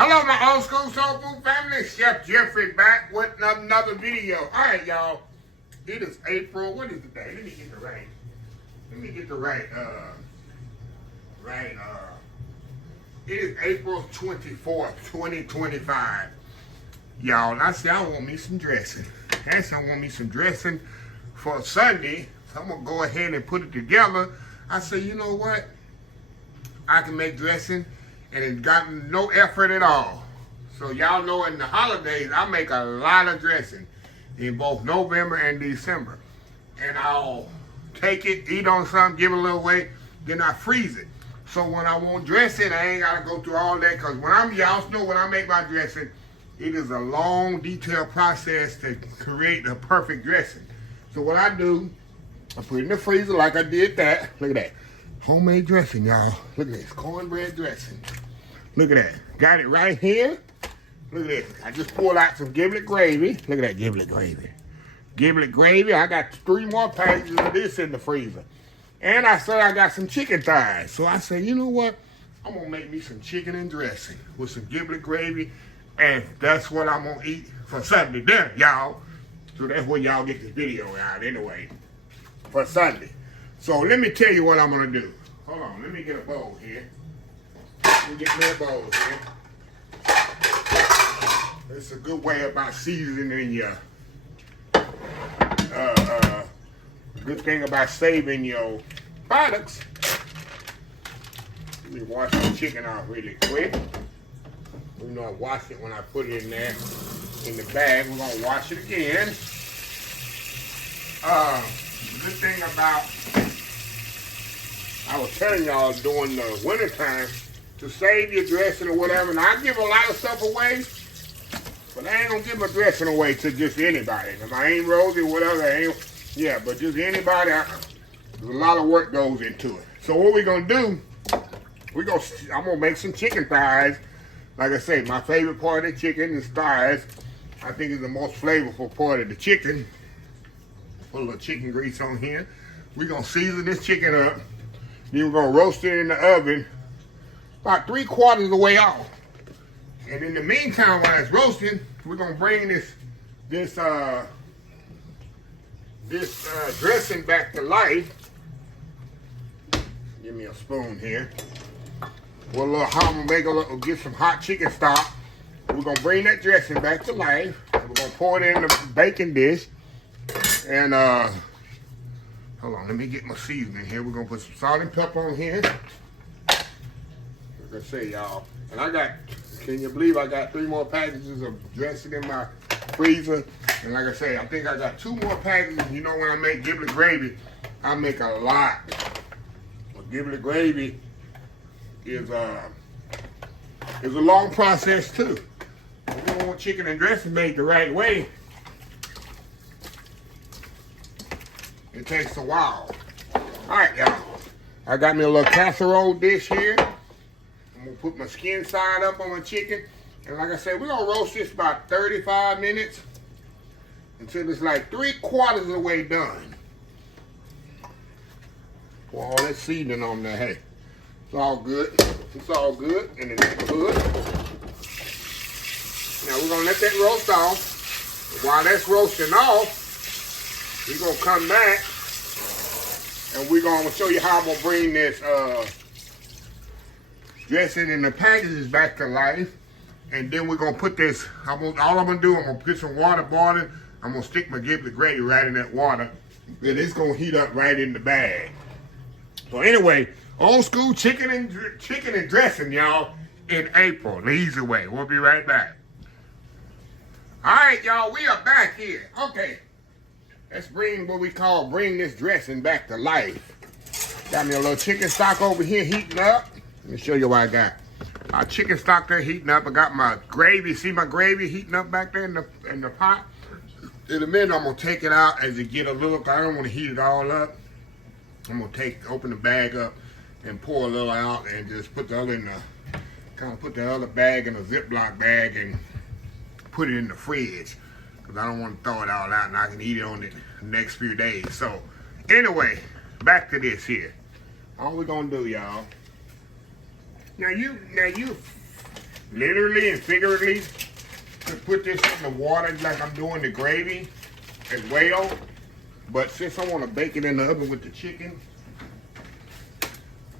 Hello, my old school soul food family. Chef Jeffrey back with another video. All right, y'all. It is April. What is the day? Let me get the right. It is April 24th, 2025. Y'all, I said I want me some dressing. I want me some dressing for Sunday. So I'm going to go ahead and put it together. I said, you know what? I can make dressing and it's gotten no effort at all. So y'all know in the holidays, I make a lot of dressing in both November and December. And I'll take it, eat on something, give it a little away, then I freeze it. So when I want dressing, I ain't gotta go through all that, because y'all know when I make my dressing, it is a long, detailed process to create the perfect dressing. So what I do, I put it in the freezer like I did that. Look at that. Homemade dressing, y'all. Look at this, cornbread dressing. Look at that. Got it right here. Look at this. I just pulled out some giblet gravy. Look at that giblet gravy. Giblet gravy. I got 3 more packages of this in the freezer. And I said I got some chicken thighs. So I said, you know what? I'm going to make me some chicken and dressing with some giblet gravy. And that's what I'm going to eat for Sunday dinner, y'all. So that's where y'all get this video out anyway. For Sunday. So let me tell you what I'm going to do. Hold on. Let me get a bowl here. Let me get me a bowl here. It's a good way about seasoning your, good thing about saving your products. Let me wash the chicken off really quick. You know I washed it when I put it in there in the bag. We're gonna wash it again. The good thing about, I was telling y'all during the winter time to save your dressing or whatever, and I give a lot of stuff away, but I ain't gonna give my dressing away to just anybody. If I ain't Rosie or whatever, but just anybody, there's a lot of work goes into it. So what we're gonna do, I'm gonna make some chicken thighs. Like I say, my favorite part of the chicken is thighs. I think it's the most flavorful part of the chicken. Put a little chicken grease on here. We're gonna season this chicken up. Then we're gonna roast it in the oven about 3/4 of the way off. And in the meantime, while it's roasting, we're gonna bring this dressing back to life. Give me a spoon here. With a little hot, I'm gonna get some hot chicken stock. We're gonna bring that dressing back to life. We're gonna pour it in the baking dish. And hold on, let me get my seasoning here. We're gonna put some salt and pepper on here. Like I say, y'all. And can you believe I got 3 more packages of dressing in my freezer? And like I say, I think I got 2 more packages. You know, when I make giblet gravy, I make a lot. But giblet gravy is a long process too. If you want chicken and dressing made the right way, it takes a while. All right, y'all. I got me a little casserole dish here. I'm gonna put my skin side up on my chicken. And like I said, we're gonna roast this about 35 minutes until it's like 3/4 of the way done. Pour all that seasoning on there. Hey, it's all good. It's all good in the neighborhood. Now we're gonna let that roast off. While that's roasting off, we're gonna come back and we're gonna show you how I'm gonna bring this dressing in the packages back to life. And then we're gonna put this, all I'm gonna do, I'm gonna put some water boiling. I'm gonna stick my giblet gravy right in that water. Then it's gonna heat up right in the bag. So anyway, old school chicken and dressing, y'all, in April, the easy way. We'll be right back. All right, y'all, we are back here. Okay, let's bring this dressing back to life. Got me a little chicken stock over here heating up. Let me show you what I got. Our chicken stock there heating up. I got my gravy. See my gravy heating up back there in the pot? In a minute, I'm gonna take it out as it get a little. I don't want to heat it all up. I'm gonna open the bag up and pour a little out and just put the other put the other bag in a Ziploc bag and put it in the fridge, because I don't want to throw it all out and I can eat it on the next few days. So anyway, back to this here. All we're gonna do, y'all. Now you literally and figuratively to put this in the water like I'm doing the gravy as well. But since I want to bake it in the oven with the chicken,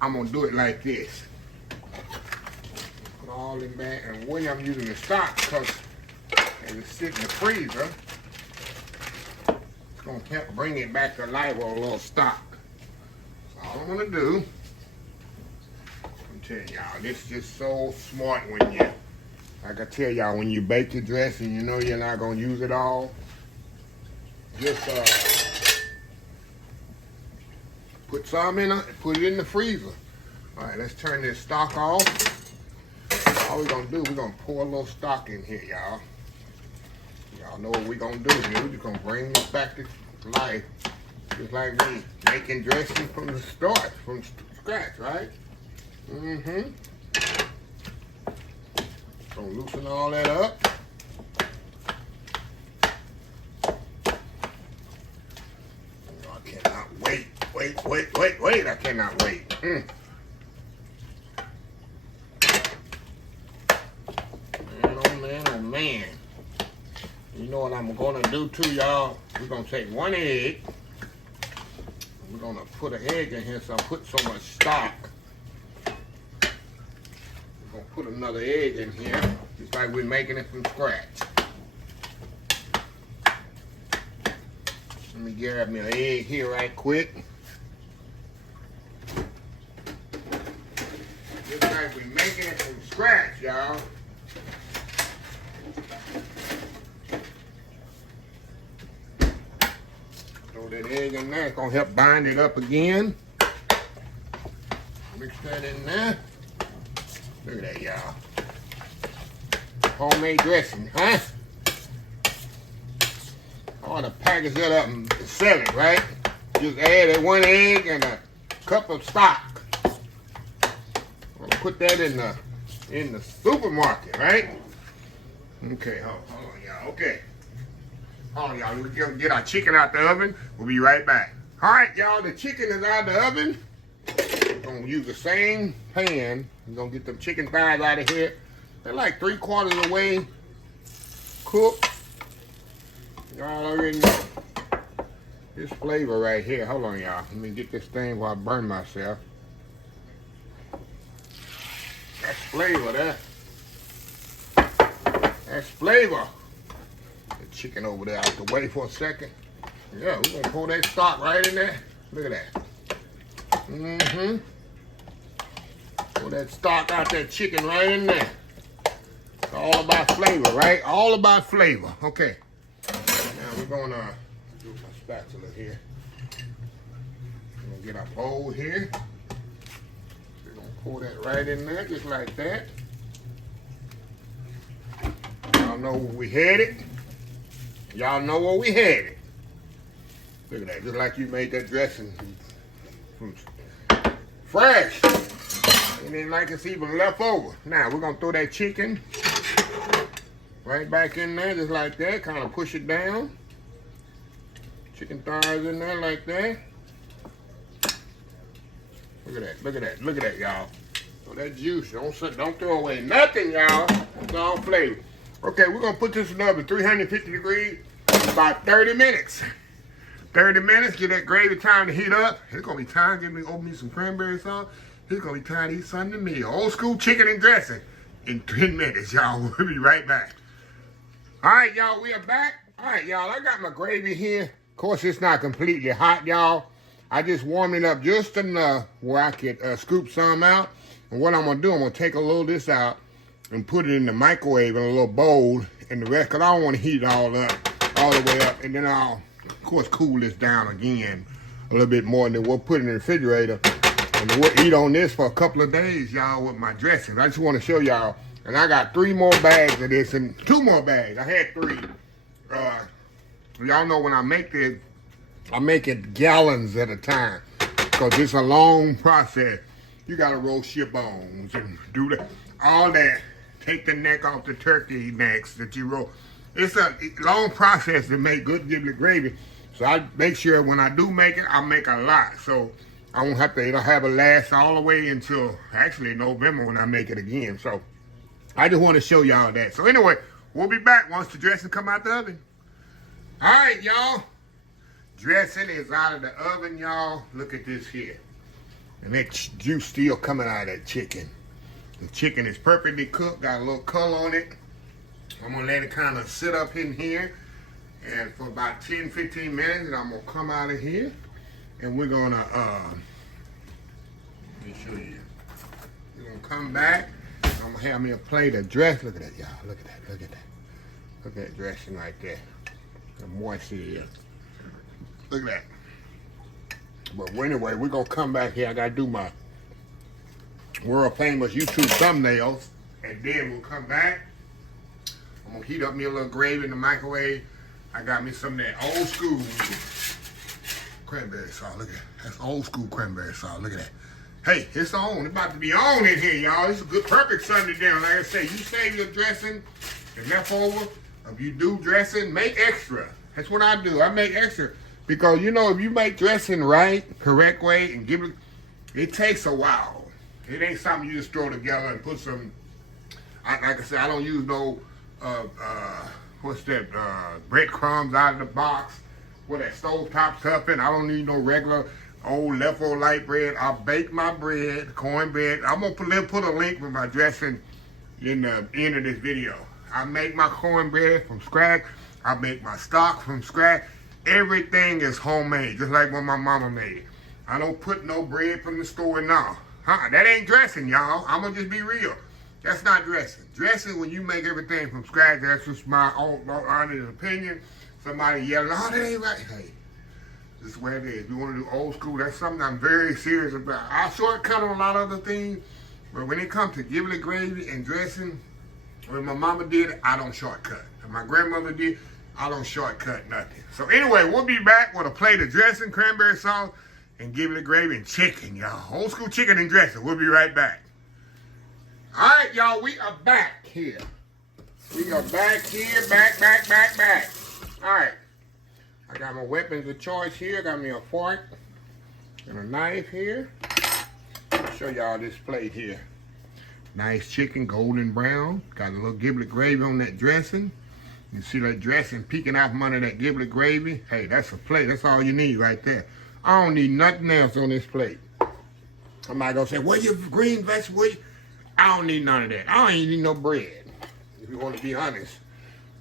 I'm going to do it like this. Put all in back. And when I'm using the stock, because as it sits in the freezer, it's going to help bring it back to life with a little stock. So all I'm going to do, I'm telling y'all, this is just so smart when you, like I tell y'all, when you bake your dressing, you know you're not going to use it all. Just put some in it and put it in the freezer. All right, let's turn this stock off. All we're gonna do, we're gonna pour a little stock in here, y'all. Y'all know what we're gonna do here. We're just gonna bring this back to life. Just like me making dressing from the start, from scratch, right? Mm-hmm. Gonna loosen all that up. I cannot wait. Wait. I cannot wait. Man, oh man. You know what I'm gonna do too, y'all? We're gonna take one egg. We're gonna put an egg in here, so I put so much stock. We're gonna put another egg in here, just like we're making it from scratch. Let me grab me an egg here right quick. Just like we're making it from scratch, y'all. Throw that egg in there. It's gonna help bind it up again. Mix that in there. Look at that, y'all. Homemade dressing, huh? I want to package that up and sell it, right? Just add that one egg and a cup of stock. I'll put that in the supermarket, right? Okay, hold on, y'all. Okay. Hold on, y'all. We're going to get our chicken out the oven. We'll be right back. All right, y'all. The chicken is out the oven. We're going to use the same pan. We're going to get them chicken thighs out of here. They're like 3/4 of the way cooked. Y'all already know. This flavor right here. Hold on, y'all. Let me get this thing while I burn myself. That's flavor there. That's flavor. The chicken over there out the way for a second. Yeah, we're gonna pour that stock right in there. Look at that. Mm-hmm. Pour that stock out that chicken right in there. It's all about flavor, right? All about flavor. Okay. Now we're gonna do my spatula here. We're gonna get our bowl here. We're gonna pour that right in there, just like that. Y'all know where we headed. Y'all know where we headed. Look at that, just like you made that dressing from fresh. And then like it's even left over. Now we're gonna throw that chicken right back in there, just like that. Kind of push it down. Chicken thighs in there like that. Look at that, look at that, look at that, y'all. So that juice, don't throw away nothing, y'all. It's all flavor. Okay, we're gonna put this in the oven, 350 degrees, about 30 minutes. 30 minutes, get that gravy time to heat up. It's gonna be time, open me some cranberry sauce. It's gonna be time to eat something to me. Old school chicken and dressing in 10 minutes, y'all. We'll be right back. All right, y'all, we are back. All right, y'all, I got my gravy here. Of course, it's not completely hot, y'all. I just warmed it up just enough where I could scoop some out. And what I'm gonna do, I'm gonna take a little of this out and put it in the microwave in a little bowl and the rest, because I don't want to heat it all up, all the way up. And then I'll, of course, cool this down again a little bit more, and then we'll put it in the refrigerator. And we'll eat on this for a couple of days, y'all, with my dressing. I just want to show y'all. And I got 3 more bags of this and 2 more bags. I had 3. Y'all know when I make this, I make it gallons at a time, because it's a long process. You got to roast your bones and do all that. Take the neck off the turkey necks that you roll. It's a long process to make good giblet gravy. So I make sure when I do make it, I make a lot. So I won't have to, it'll have a last all the way until actually November when I make it again. So I just want to show y'all that. So anyway, we'll be back once the dressing come out the oven. All right, y'all. Dressing is out of the oven, y'all. Look at this here. And that juice still coming out of that chicken. The chicken is perfectly cooked, got a little color on it. I'm gonna let it kind of sit up in here. And for about 10, 15 minutes, and I'm gonna come out of here. And we're gonna, let me show you. We're gonna come back. I'm gonna have me a plate of dressing. Look at that, y'all. Look at that, look at that. Look at that dressing right there. The moist it is. Look at that. But anyway, we're gonna come back here. I gotta do my world famous YouTube thumbnails. And then we'll come back. I'm gonna heat up me a little gravy in the microwave. I got me some of that old school cranberry sauce. Look at that. That's old school cranberry sauce. Look at that. Hey, it's on. It's about to be on in here, y'all. It's a good, perfect Sunday dinner. Like I say, you save your dressing and leftover. If you do dressing, make extra. That's what I do. I make extra. Because, you know, if you make dressing right, correct way, and give it takes a while. It ain't something you just throw together and put some, like I said, I don't use no, breadcrumbs out of the box with that stovetop stuffing. I don't need no regular old leftover light bread. I bake my bread, cornbread. I'm going to put a link with my dressing in the end of this video. I make my cornbread from scratch. I make my stock from scratch. Everything is homemade, just like when my mama made it. I don't put no bread from the store now. That ain't dressing, y'all. I'm going to just be real. That's not dressing. Dressing, when you make everything from scratch, that's just my own honest opinion. Somebody yelling, oh, that ain't right. Hey, this is where it is. If you want to do old school, that's something I'm very serious about. I shortcut on a lot of other things, but when it comes to giblet gravy and dressing, when my mama did it, I don't shortcut. And my grandmother did, I don't shortcut nothing. So anyway, we'll be back with a plate of dressing, cranberry sauce, and giblet gravy and chicken, y'all. Old school chicken and dressing. We'll be right back. All right, y'all, we are back here. We are back here, back. All right. I got my weapons of choice here. I got me a fork and a knife here. I'll show y'all this plate here. Nice chicken, golden brown. Got a little giblet gravy on that dressing. You see that dressing peeking out from under that giblet gravy? Hey, that's a plate. That's all you need right there. I don't need nothing else on this plate. Somebody gonna say, where your green vegetables? I don't need none of that. I don't even need no bread. If you want to be honest,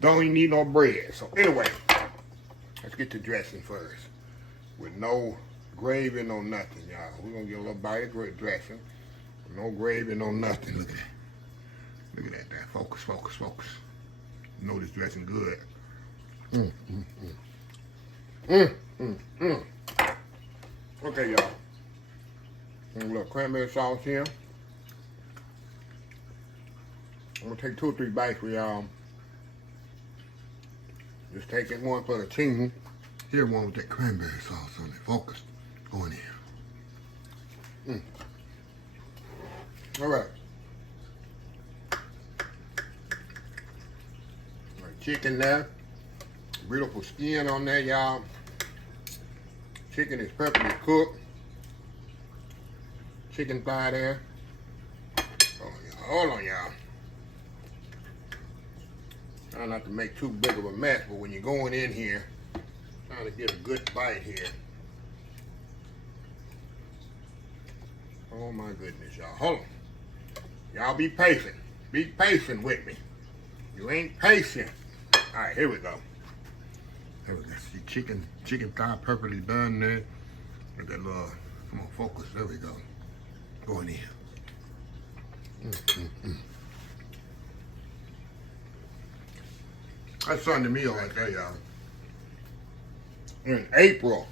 don't even need no bread. So anyway, let's get the dressing first. With no gravy, no nothing, y'all. We're gonna get a little bite of dressing. No gravy, no nothing. Look at that. Look at that. Focus. You know this dressing good. Okay, y'all. A little cranberry sauce here. I'm gonna take 2 or 3 bites for y'all. Just taking one for the team. Here, one with that cranberry sauce on it. Focus. Going in. All right. Chicken there. Beautiful skin on there, y'all. Chicken is perfectly cooked. Chicken thigh there. Hold on, y'all. Try not to make too big of a mess, but when you're going in here, trying to get a good bite here. Oh my goodness, y'all. Hold on. Y'all be patient. Be patient with me. You ain't patient. All right, here we go. Here we go. See, chicken thigh perfectly done there. With that little, come on, focus. There we go. Going in. That's Sunday meal right there, y'all. In April.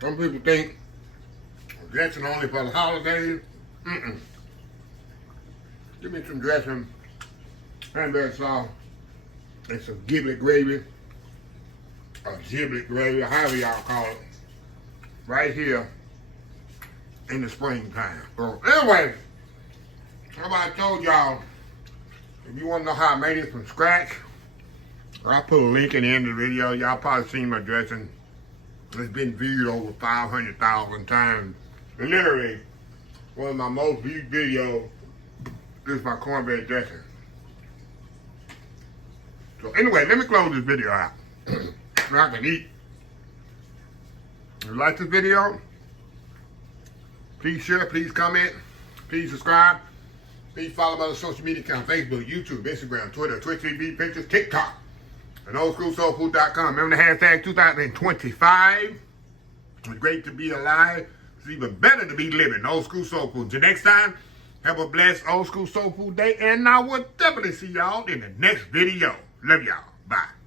Some people think dressing only for the holidays. Give me some dressing, cranberry sauce, and some giblet gravy, or giblet gravy, however y'all call it, right here in the springtime. So anyway, somebody told y'all, if you want to know how I made it from scratch, I'll put a link in the end of the video. Y'all probably seen my dressing. It's been viewed over 500,000 times. Literally, one of my most viewed videos This is my cornbread dressing. So anyway, let me close this video out. So I can eat. If you like this video, please share, please comment, please subscribe. Please follow my other social media accounts: Facebook, YouTube, Instagram, Twitter, Twitch TV, Pinterest, TikTok, and oldschoolsoulfood.com. Remember the hashtag 2025. It's great to be alive. It's even better to be living. Old School Soul Food. Until next time, have a blessed Old School Soul Food day. And I will definitely see y'all in the next video. Love y'all. Bye.